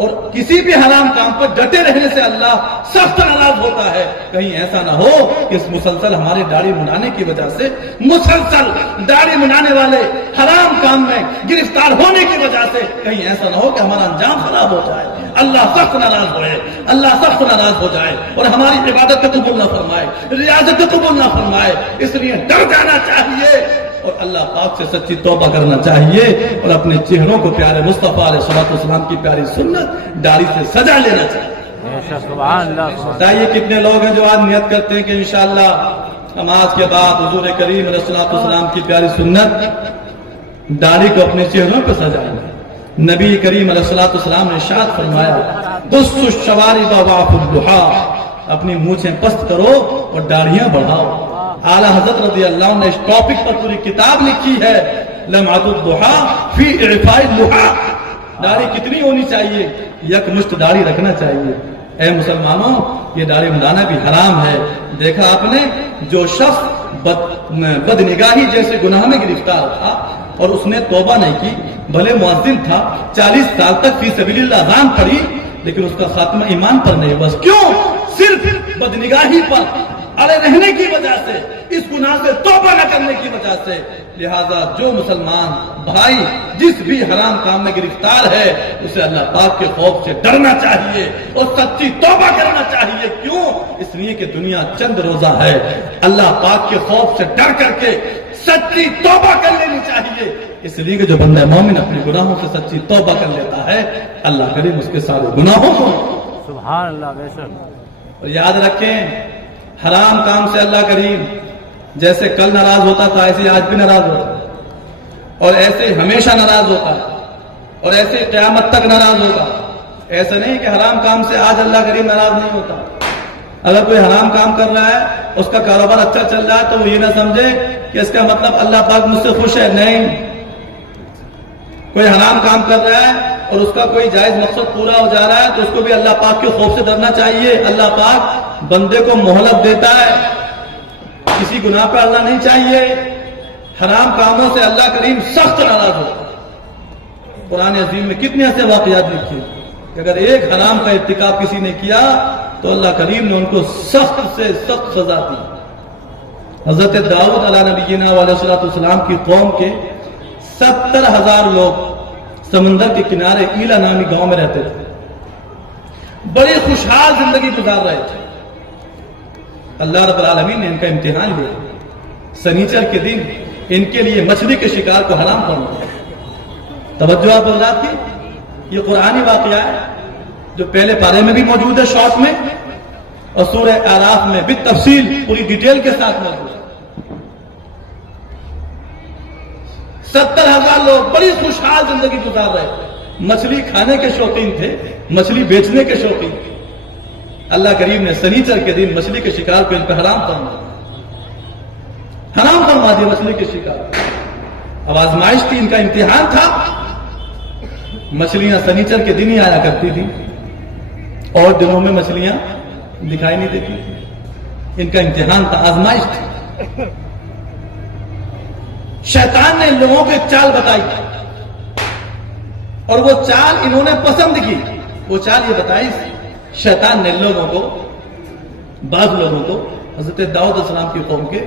اور کسی بھی حرام کام پر ڈٹے رہنے سے اللہ سخت ناراض ہوتا ہے. کہیں ایسا نہ ہو کہ اس مسلسل ہماری داڑھی منانے کی وجہ سے, مسلسل داڑھی منانے والے حرام کام میں گرفتار ہونے کی وجہ سے کہیں ایسا نہ ہو کہ ہمارا انجام خراب ہو جائے, اللہ سخت ناراض ہوئے, اللہ سخت ناراض ہو جائے اور ہماری عبادت کو قبول نہ فرمائے, ریاضت کو قبول نہ فرمائے. اس لیے ڈر جانا چاہیے اور اللہ پاک سے سچی توبہ کرنا چاہیے, اور اپنے چہروں کو پیارے مصطفیٰ علیہ الصلوۃ والسلام کی پیاری سنت داڑھی سے سجا لینا چاہیے. سبحان اللہ. بتائیے کتنے لوگ ہیں جو آج نیت کرتے ہیں کہ انشاءاللہ نماز کے بعد حضور کریم علیہ الصلوۃ والسلام کی پیاری سنت داڑھی کو اپنے چہروں پہ سجائیں گے. نبی کریم علیہ الصلوۃ والسلام نے ارشاد فرمایا, قص الشوارب وعف الضحى, اپنی مونچھیں پست کرو اور داڑھیاں بڑھاؤ. اعلیٰ حضرت رضی اللہ عنہ نے اس ٹاپک پر پوری کتاب لکھی ہے, لمعۃ الضحى فی اعفاء اللحى. داڑھی کتنی ہونی چاہیے؟ یک مشت داڑھی رکھنا چاہیے. اے مسلمانوں, یہ داڑھی منڈانا بھی حرام ہے. دیکھا آپ نے, جو شخص بد نگاہی جیسے گناہ میں گرفتار تھا اور اس نے توبہ نہیں کی, بھلے مؤذن تھا, 40 سال تک فی سبیل اللہ اذان پڑھی, لیکن اس کا خاتمہ ایمان پر نہیں. بس کیوں؟ صرف بد نگاہی پر اڑے رہنے کی وجہ سے, اس گناہ سے توبہ نہ کرنے کی وجہ سے. لہذا جو مسلمان بھائی جس بھی حرام کام میں گرفتار ہے اسے اللہ پاک کے خوف سے ڈرنا چاہیے اور سچی توبہ کرنا چاہیے. کیوں؟ اس لیے کہ دنیا چند روزہ ہے. اللہ پاک کے خوف سے ڈر کر کے سچی توبہ کر لینی چاہیے. اس لیے کہ جو بندہ مومن اپنے گناہوں سے سچی توبہ کر لیتا ہے اللہ کریم اس کے سارے گناہوں کو. سبحان اللہ. بے شک. اور یاد رکھیں حرام کام سے اللہ کریم جیسے کل ناراض ہوتا تھا ایسے آج بھی ناراض ہوتا ہے اور ایسے ہمیشہ ناراض ہوتا ہے اور ایسے قیامت تک ناراض ہوگا. ایسا نہیں کہ حرام کام سے آج اللہ کریم ناراض نہیں ہوتا. اگر کوئی حرام کام کر رہا ہے اس کا کاروبار اچھا چل رہا ہے تو وہ یہ نہ سمجھے کہ اس کا مطلب اللہ پاک مجھ سے خوش ہے. نہیں, کوئی حرام کام کر رہا ہے اور اس کا کوئی جائز مقصد پورا ہو جا رہا ہے تو اس کو بھی اللہ پاک کے خوف سے ڈرنا چاہیے. اللہ پاک بندے کو مہلت دیتا ہے, کسی گناہ پہ اللہ نہیں چاہیے. حرام کاموں سے اللہ کریم سخت ناراض ہوتا ہے. قرآن عظیم میں کتنے ایسے واقعات لکھے کہ اگر ایک حرام کا ارتکاب کسی نے کیا تو اللہ کریم نے ان کو سخت سے سخت سزا دی. حضرت داؤد علیہ نبینا علیہ السلام کی قوم کے 70,000 لوگ سمندر کے کنارے ایلا نامی گاؤں میں رہتے تھے. بڑی خوشحال زندگی گزار رہے تھے. اللہ رب العالمین نے ان کا امتحان لیا. سنیچر کے دن ان کے لیے مچھلی کے شکار کو حرام فرمایا. توجہ آپ حضرات کی, یہ قرآنی واقعہ ہے جو پہلے پارے میں بھی موجود ہے شارٹ میں اور سورہ اعراف میں بھی تفصیل پوری ڈیٹیل کے ساتھ موجود ہے. 70,000 لوگ بڑی خوشحال زندگی گزار رہے تھے. مچھلی کھانے کے شوقین تھے, مچھلی بیچنے کے شوقین تھے. اللہ کریم نے سنیچر کے دن مچھلی کے شکار کو ان پہ حرام فرما دیا مچھلی کے شکار. اب آزمائش تھی, ان کا امتحان تھا. مچھلیاں سنیچر کے دن ہی آیا کرتی تھی اور دنوں میں مچھلیاں دکھائی نہیں دیتی تھی. ان کا امتحان تھا, آزمائش تھی. شیطان نے لوگوں کو ایک چال بتائی اور وہ چال انہوں نے پسند کی. وہ چال یہ بتائی شیطان نے لوگوں کو, بعض لوگوں کو, حضرت داؤد علیہ السلام کی قوم کے,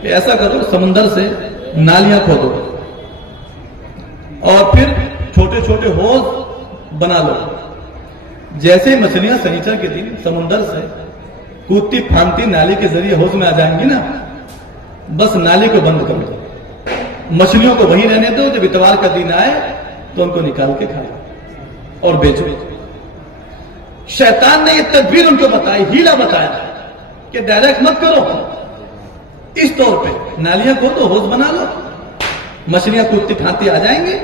کہ ایسا کرو سمندر سے نالیاں کھودو اور پھر چھوٹے چھوٹے ہوز بنا لو. جیسے مچھلیاں سنیچر کے دن سمندر سے کودتی پھاندتی نالی کے ذریعے ہوز میں آ جائیں گی نا, بس نالی کو بند کر دو. مچھلیوں کو وہیں رہنے دو. جب اتوار کا دن آئے تو ان کو نکال کے کھاؤ اور بیچو. شیطان نے یہ تدبیر ان کو بتائی, ہیلا بتایا کہ ڈائریکٹ مت کرو, اس طور پہ نالیاں کو تو ہوز بنا لو, مچھلیاں کودتی پھاندتی آ جائیں گی,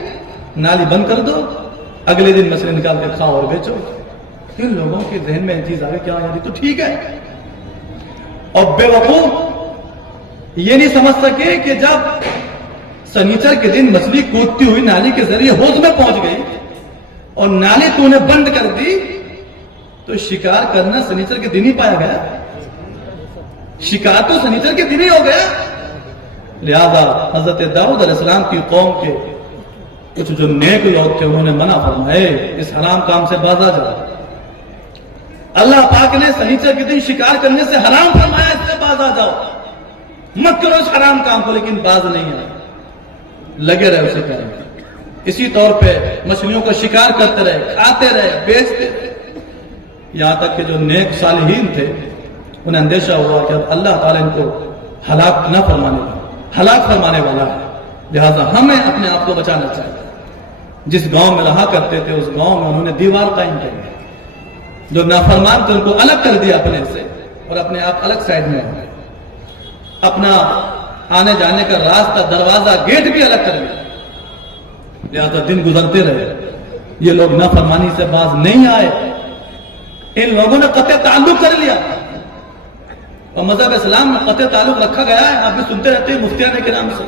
نالی بند کر دو, اگلے دن مچھلی نکال کے کھاؤ اور بیچو. ان لوگوں کے ذہن میں چیز آ گئی, کیا یار تو ٹھیک ہے. اور بے وقوف یہ نہیں سمجھ سکے کہ جب سنیچر کے دن مچھلی کودتی ہوئی نالی کے ذریعے ہوز میں پہنچ گئی اور نالی تو نے بند کر دی تو شکار کرنا سنیچر کے دن ہی پایا گیا. شکار تو سنیچر کے دن ہی ہو گیا. لہذا حضرت داؤد علیہ السلام کی قوم کے کچھ جو نیک لوگ تھے انہوں نے منع فرمائے اس حرام کام سے باز آ جاؤ. اللہ پاک نے سنیچر کے دن شکار کرنے سے حرام فرمایا, اس سے باز آ جاؤ, مت کرو اس حرام کام کو. لیکن باز نہیں آئے, لگے رہے اسے کریں. اسی طور پہ مچھلیوں کا شکار کرتے رہے, کھاتے رہے, بیچتے رہے, یہاں تک کہ جو نیک صالحین تھے انہیں اندیشہ ہوا کہ اب اللہ تعالیٰ ان کو ہلاک نہ فرمانے والا, ہلاک فرمانے والا ہے. لہذا ہمیں اپنے آپ کو بچانا چاہیے. جس گاؤں میں رہا کرتے تھے اس گاؤں میں انہوں نے دیوار قائم کی. جو نافرمان تھے ان کو الگ کر دیا اپنے سے اور اپنے آپ الگ سائڈ میں ہوئے. اپنا آنے جانے کا راستہ, دروازہ, گیٹ بھی الگ کر لیا. لہذا دن گزرتے رہے, یہ لوگ نافرمانی سے باز نہیں آئے. ان لوگوں نے قطع تعلق کر لیا اور مذہب اسلام میں قطع تعلق رکھا گیا ہے. آپ بھی سنتے رہتے ہیں مفتیان کرام سے,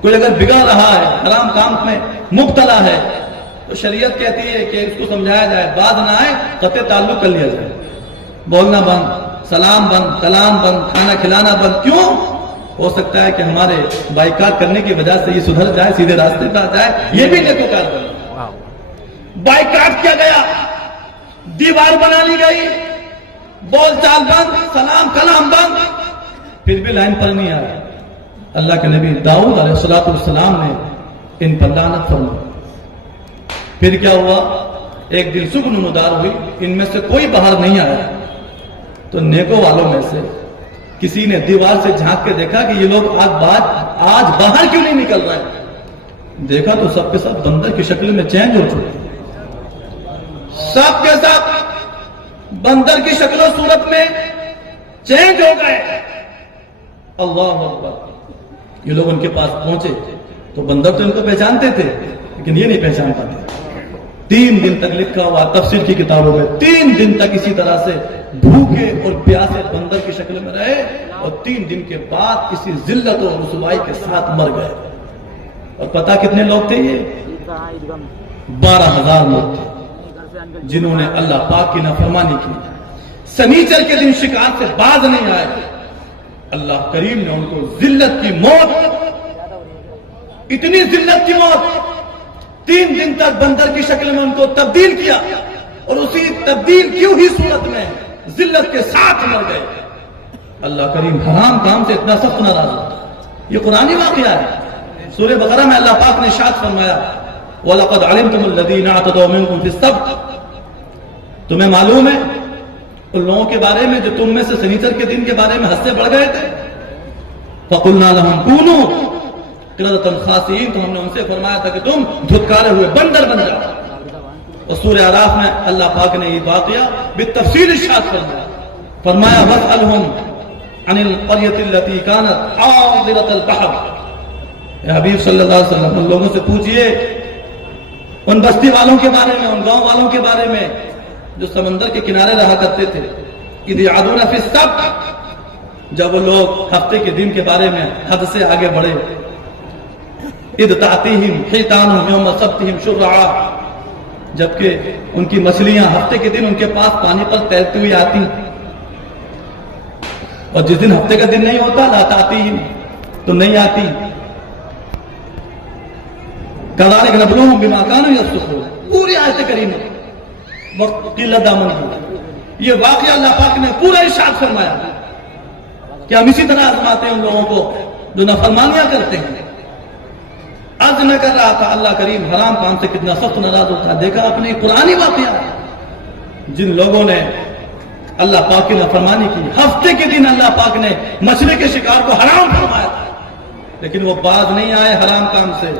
کوئی اگر بگڑ رہا ہے, حرام کام میں مبتلا ہے تو شریعت کہتی ہے کہ اس کو سمجھایا جائے, باز نہ آئے, قطع تعلق کر لیا جائے. بولنا بند, سلام بند, کلام بند, کھانا کھلانا بند. کیوں؟ ہو سکتا ہے کہ ہمارے بائیکاٹ کرنے کی وجہ سے یہ سدھر جائے, سیدھے راستے پہ آ جائے. یہ بھی نیکوکار بنا. بائیکاٹ کیا گیا, دیوار بنا لی گئی, بول چال بند, سلام کلام بند, پھر بھی لائن پر نہیں آ رہا. اللہ کے نبی داؤد علیہ السلام نے ان پر لعنت فرمائی. پھر کیا ہوا؟ ایک دن صبح نمودار ہوئی، ان میں سے کوئی باہر نہیں آیا. تو نیکوں والوں میں سے کسی نے دیوار سے جھانک کے دیکھا کہ یہ لوگ آج باہر کیوں نہیں نکل رہے. دیکھا تو سب کے سب بندر کی شکل میں چینج ہو چکے، سب کے سب بندر کی شکل و صورت میں چینج ہو گئے. اللہ اکبر. یہ لوگ ان کے پاس پہنچے تو بندر تو ان کو پہچانتے تھے لیکن یہ نہیں پہچان پاتے. 3 دن تک لکھا ہوا تفسیر کی کتابوں میں 3 دن تک اسی طرح سے بھوکے اور پیاسے بندر کی شکل میں رہے اور 3 دن کے بعد کسی ذلت اور رسوائی کے ساتھ مر گئے. اور پتہ کتنے لوگ تھے؟ یہ 12,000 لوگ تھے جنہوں نے اللہ پاک کی نافرمانی کی. سنیچر کے دن شکار سے باز نہیں آئے. اللہ کریم نے ان کو ذلت کی موت، اتنی ذلت کی موت، 3 دن تک بندر کی شکل میں ان کو تبدیل کیا اور اسی تبدیل کی ہوئی صورت میں ذلت کے ساتھ مر گئے. اللہ کریم حرام کام سے اتنا سخت ناراض ہوتا ہے. یہ قرآنی واقعہ ہے. سورہ بقرہ میں اللہ پاک نے ارشاد فرمایا وَلَقَدْ عَلِمْتُمُ الَّذِينَ اعْتَدَوْا مِنْكُمْ فِي السَّبْتِ. تمہیں معلوم ہے ان لوگوں کے بارے میں جو تم میں سے سنیچر کے دن کے بارے میں حد سے بڑھ گئے تھے. فَقُلْنَا لَهُمْ كُونُوا قِرَدَةً خَاسِئِينَ. تو ہم نے ان سے فرمایا تھا کہ تم دھتکارے ہوئے بندر بن جاؤ. اور سورہ اعراف میں اللہ پاک نے یہ واقعہ بالتفصیل ارشاد فرمایا وَاسْأَلْهُمْ عَنِ الْقَرْيَةِ الَّتِي كَانَتْ حَاضِرَةَ الْبَحْرِ. اے حبیب صلی اللہ علیہ وسلم ان لوگوں سے پوچھئے ان بستی والوں کے بارے میں، ان گاؤں والوں کے بارے میں جو سمندر کے کنارے رہا کرتے تھے. اِذْ يَعْدُونَ فِي السَّبْتِ. جب وہ لوگ ہفتے کے دن کے بارے میں حد سے آگے بڑھے. اِذْ تَأْتِيهِمْ حِيتَانُهُمْ يَوْمَ سَبْتِهِمْ شُرَّعًا. جبکہ ان کی مچھلیاں ہفتے کے دن ان کے پاس پانی پر تیرتی ہوئی آتی اور جس دن ہفتے کا دن نہیں ہوتا لا تَأْتِيهِمْ تو نہیں آتی. كَذَلِكَ نَبْلُوهُمْ بِمَا كَانُوا يَفْسُقُونَ. پوری آیت کریمہ وقت قلت دامن کی. یہ واقعہ اللہ پاک نے پورا ارشاد فرمایا کہ ہم اسی طرح آزماتے ہیں ان لوگوں کو جو نافرمانیاں کرتے ہیں. عرض نہ کر رہا تھا اللہ کریم حرام کام سے کتنا سخت ناراض ہوتا ہے. دیکھا اپنی قرآنی واقعہ جن لوگوں نے اللہ پاک کی نافرمانی کی. ہفتے کے دن اللہ پاک نے مچھلی کے شکار کو حرام فرمایا تھا لیکن وہ باز نہیں آئے حرام کام سے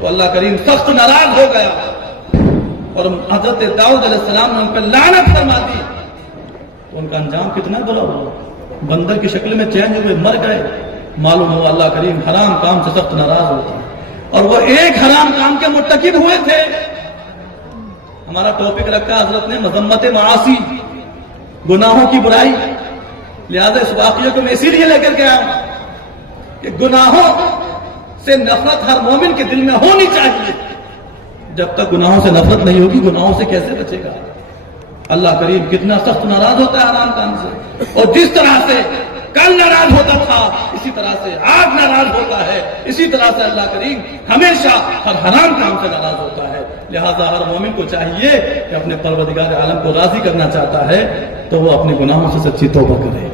تو اللہ کریم سخت ناراض ہو گیا اور حضرت داؤد علیہ السلام نے ان پر لعنت فرما دی. تو ان کا انجام کتنا برا ہوا. بندر کی شکل میں چینج ہوئے مر گئے. معلوم ہوا اللہ کریم حرام کام سے سخت ناراض ہوتا ہے. اور وہ ایک حرام کام کے مرتکب ہوئے تھے. ہمارا ٹاپک رکھا حضرت نے مذمت معاصی، گناہوں کی برائی. لہذا اس واقعے کو میں اسی لیے لے کر کے آیا ہوں کہ گناہوں سے نفرت ہر مومن کے دل میں ہونی چاہیے. جب تک گناہوں سے نفرت نہیں ہوگی گناہوں سے کیسے بچے گا. اللہ کریم کتنا سخت ناراض ہوتا ہے حرام کام سے. اور جس طرح سے کل ناراض ہوتا تھا اسی طرح سے آج ناراض ہوتا ہے. اسی طرح سے اللہ کریم ہمیشہ ہر حرام کام سے ناراض ہوتا ہے. لہذا ہر مومن کو چاہیے کہ اپنے پروردگار عالم کو راضی کرنا چاہتا ہے تو وہ اپنے گناہوں سے سچی توبہ کرے،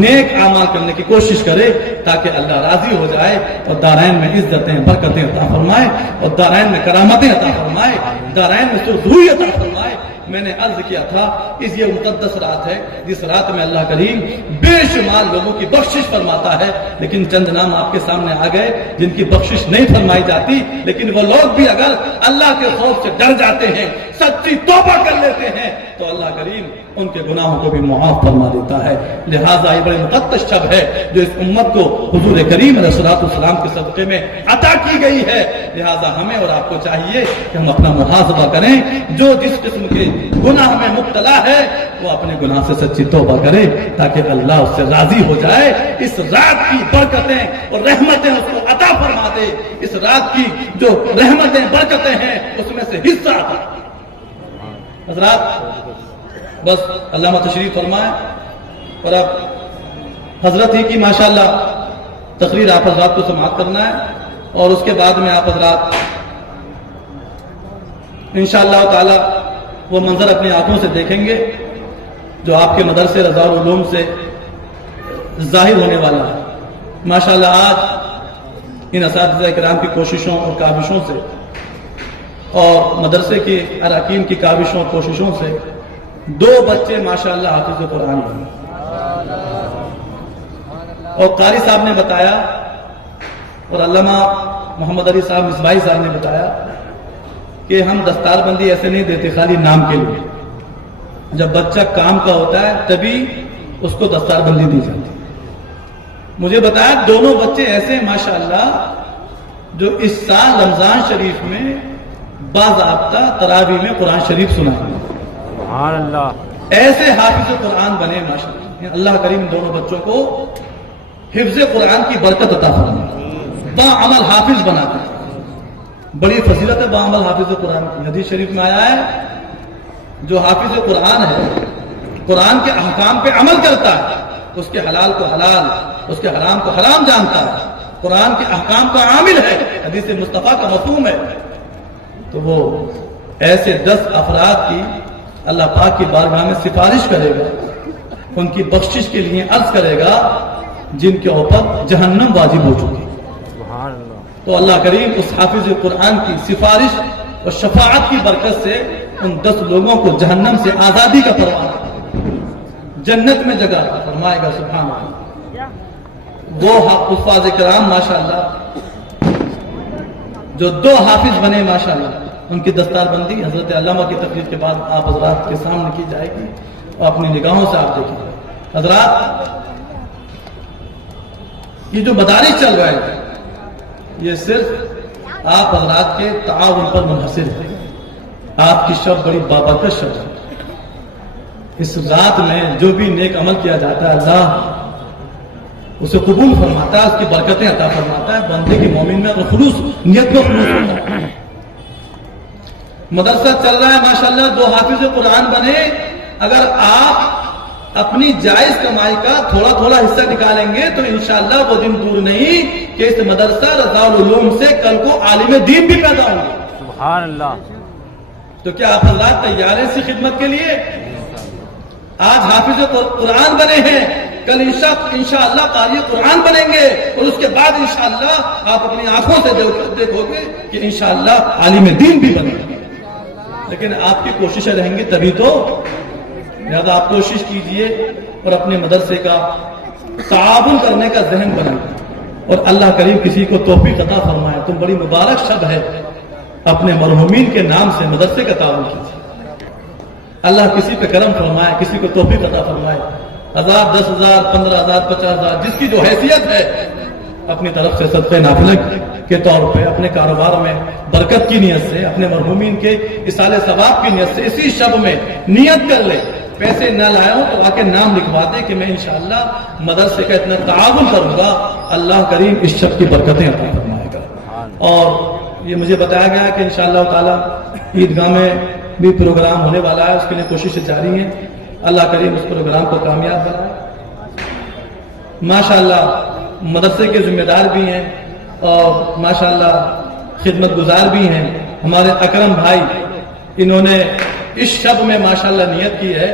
نیک اعمال کرنے کی کوشش کرے تاکہ اللہ راضی ہو جائے اور دارین میں عزتیں برکتیں عطا فرمائے اور دارین میں کرامتیں عطا فرمائے، دارین میں سرخروئی عطا فرمائے. میں نے عرض کیا تھا اس یہ مقدس رات ہے جس رات میں اللہ کریم بے شمار لوگوں کی بخشش فرماتا ہے. لیکن چند نام آپ کے سامنے آ گئے جن کی بخشش نہیں فرمائی جاتی. لیکن وہ لوگ بھی اگر اللہ کے خوف سے ڈر جاتے ہیں، سچی توبہ کر لیتے ہیں تو اللہ کریم ان کے گناہوں کو بھی معاف فرما دیتا ہے. لہٰذا یہ بڑے مقدس شب ہے جو اس امت کو حضور کریم علیہ الصلوۃ والسلام کے صدقے میں عطا کی گئی ہے. لہٰذا ہمیں اور آپ کو چاہیے کہ ہم اپنا محاسبہ کریں. جو جس قسم کے گناہ میں مبتلا ہے وہ اپنے گناہ سے سچی توبہ کرے تاکہ اللہ اس سے راضی ہو جائے. اس رات کی برکتیں اور رحمتیں اس کو عطا فرما دے. اس رات کی جو رحمتیں برکتیں ہیں اس میں سے حصہ عطا. حضرات بس علامہ تشریف فرمائیں اور اب حضرت ہی کی ماشاءاللہ تقریر آپ حضرات کو سماعت کرنا ہے اور اس کے بعد میں آپ حضرات انشاءاللہ تعالی وہ منظر اپنی آنکھوں سے دیکھیں گے جو آپ کے مدرسے رضا العلوم سے ظاہر ہونے والا ہے. ماشاءاللہ آج ان اساتذہ کرام کی کوششوں اور کاوشوں سے اور مدرسے کے اراکین کی کاوشوں اور کوششوں سے 2 بچے ماشاءاللہ حافظ قرآن بنے. اور قاری صاحب نے بتایا اور علامہ محمد علی صاحب مصباحی صاحب نے بتایا کہ ہم دستار بندی ایسے نہیں دیتے خالی نام کے لیے. جب بچہ کام کا ہوتا ہے تبھی اس کو دستار بندی دی جاتی. مجھے بتایا دونوں بچے ایسے ہیں ماشاءاللہ جو اس سال رمضان شریف میں باضابطہ تراویح میں قرآن شریف سنائیں گے. سبحان اللہ. ایسے حافظ قرآن بنے ماشاءاللہ. اللہ کریم دونوں بچوں کو حفظ قرآن کی برکت عطا فرمائے, باعمل حافظ بناتے ہیں. بڑی فضیلت ہے باعمل حافظ قرآن کی. حدیث شریف میں آیا ہے جو حافظ قرآن ہے قرآن کے احکام پہ عمل کرتا ہے, اس کے حلال کو حلال اس کے حرام کو حرام جانتا ہے, قرآن کے احکام کا عامل ہے, حدیث مصطفیٰ کا مفہوم ہے, تو وہ ایسے 10 افراد کی اللہ پاک کی بارگاہ میں سفارش کرے گا, ان کی بخشش کے لیے عرض کرے گا جن کے اوپر جہنم واجب ہو چکی. سبحان اللہ. تو اللہ کریم اس حافظ قرآن کی سفارش اور شفاعت کی برکت سے ان 10 لوگوں کو جہنم سے آزادی کا پروانہ جنت میں جگہ فرمائے گا. سبحان اللہ. وہ حفاظ کرام ماشاءاللہ جو 2 حافظ بنے ماشاءاللہ, ان کی دستار بندی حضرت علامہ کی تقریر کے بعد آپ حضرات کے سامنے کی جائے گی اور اپنی نگاہوں سے آپ دیکھیں. حضرات, یہ جو مدارس چل رہے ہیں یہ صرف آپ حضرات کے تعاون پر منحصر ہے. آپ کی شب بڑی بابرکت شب ہے. اس رات میں جو بھی نیک عمل کیا جاتا ہے اللہ اسے قبول فرماتا ہے, اس کی برکتیں عطا فرماتا ہے. بندے کی مومن میں خلوص نیت میں خلوص ہوتا ہے. مدرسہ چل رہا ہے ماشاءاللہ, 2 حافظ قرآن بنے. اگر آپ اپنی جائز کمائی کا تھوڑا تھوڑا حصہ نکالیں گے تو انشاءاللہ وہ دن دور نہیں کہ اس مدرسہ رضا العلوم سے کل کو عالم دین بھی پیدا ہوں گے. سبحان اللہ. تو کیا آپ حضرات تیار ہیں اسی خدمت کے لیے؟ آج حافظ قرآن بنے ہیں, کل انشاءاللہ قاری قرآن بنیں گے, اور اس کے بعد انشاءاللہ آپ اپنی آنکھوں سے دیکھو گے کہ انشاءاللہ عالم دین بھی بنیں گے. لیکن آپ کی کوششیں رہیں گی تبھی تو. لہذا آپ کوشش کیجئے اور اپنے مدرسے کا تعاون کرنے کا ذہن بنائیں, اور اللہ کریم کسی کو توفیق عطا فرمائے. تم بڑی مبارک شب ہے, اپنے مرحومین کے نام سے مدرسے کا تعاون کیجیے. اللہ کسی پہ کرم فرمائے, کسی کو توفیق عطا فرمائے. 1000 10,000 15,000 50,000 جس کی جو حیثیت ہے اپنی طرف سے صدقہ نافلہ کے طور پہ اپنے کاروبار میں برکت کی نیت سے, اپنے مرحومین کے اصال ثواب کی نیت سے اسی شب میں نیت کر لے. پیسے نہ لائے ہوں تو آ کے نام لکھوا دے کہ میں انشاءاللہ مدرسے کا اتنا تعاون کروں گا. اللہ کریم اس شب کی برکتیں عطا فرمائے گا. اور یہ مجھے بتایا گیا کہ انشاءاللہ تعالی عیدگاہ میں بھی پروگرام ہونے والا ہے, اس کے لیے کوششیں جاری ہیں. اللہ کریم اس پروگرام کو کامیاب بنائے. ماشاءاللہ مدرسے کے ذمہ دار بھی ہیں اور ماشاءاللہ خدمت گزار بھی ہیں. ہمارے اکرم بھائی, انہوں نے اس شب میں ماشاءاللہ نیت کی ہے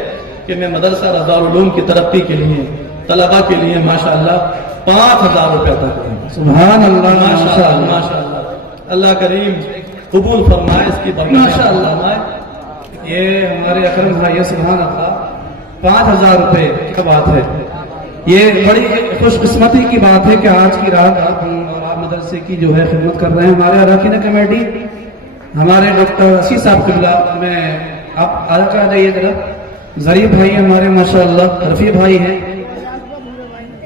کہ میں مدرسہ رضا العلوم کی ترقی کے لیے طلبہ کے لیے ماشاءاللہ 5,000 روپے عطا کریں. سبحان اللہ. ماشاءاللہ ماشاءاللہ. اللہ کریم قبول فرمائے, اس کی برکت ماشاءاللہ فرمائے. یہ ہمارے اکرم بھائی, سبحان اللہ, 5,000 روپے. کیا بات ہے. یہ بڑی خوش قسمتی کی بات ہے کہ آج کی رات آپ مدرسے کی جو ہے خدمت کر رہے ہیں. ہمارے اراکین کمیٹی, ہمارے ڈاکٹر اسی صاحب قبلہ, میں آپ آگے آ جائیے ذرا. ظریف بھائی ہمارے ماشاءاللہ, رفیع بھائی ہیں,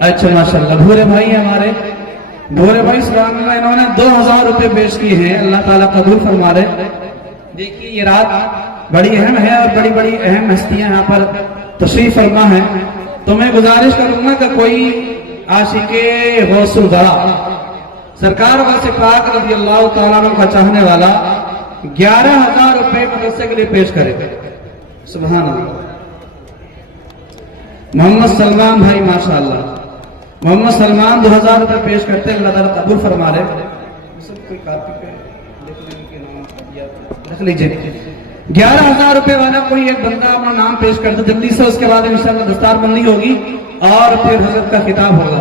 اچھا ماشاءاللہ, بھورے بھائی ہمارے, بھورے بھائی سلام اللہ, انہوں نے 2,000 روپے پیش کیے ہیں. اللہ تعالیٰ قبول فرما رہے. دیکھیے یہ رات بڑی اہم ہے اور بڑی بڑی اہم ہستیاں یہاں پر تشریف فرما ہے. تو میں گزارش کروں گا کہ کوئی عاشق غوث الغرا سرکار غوث پاک رضی اللہ تعالیٰ عنہ کا چاہنے والا 11,000 روپے مدرسے کے لیے پیش کرے. سبحان اللہ. محمد سلمان بھائی ماشاءاللہ, محمد سلمان 2,000 روپے پیش کرتے ہیں. اللہ تعالیٰ قبول فرما رہے. رکھ لیجیے. 11,000 روپے والا کوئی ایک بندہ اپنا نام پیش کر دے جلدی سے. اس کے بعد انشاءاللہ دستار بندی ہوگی اور پھر حضرت کا خطاب ہوگا.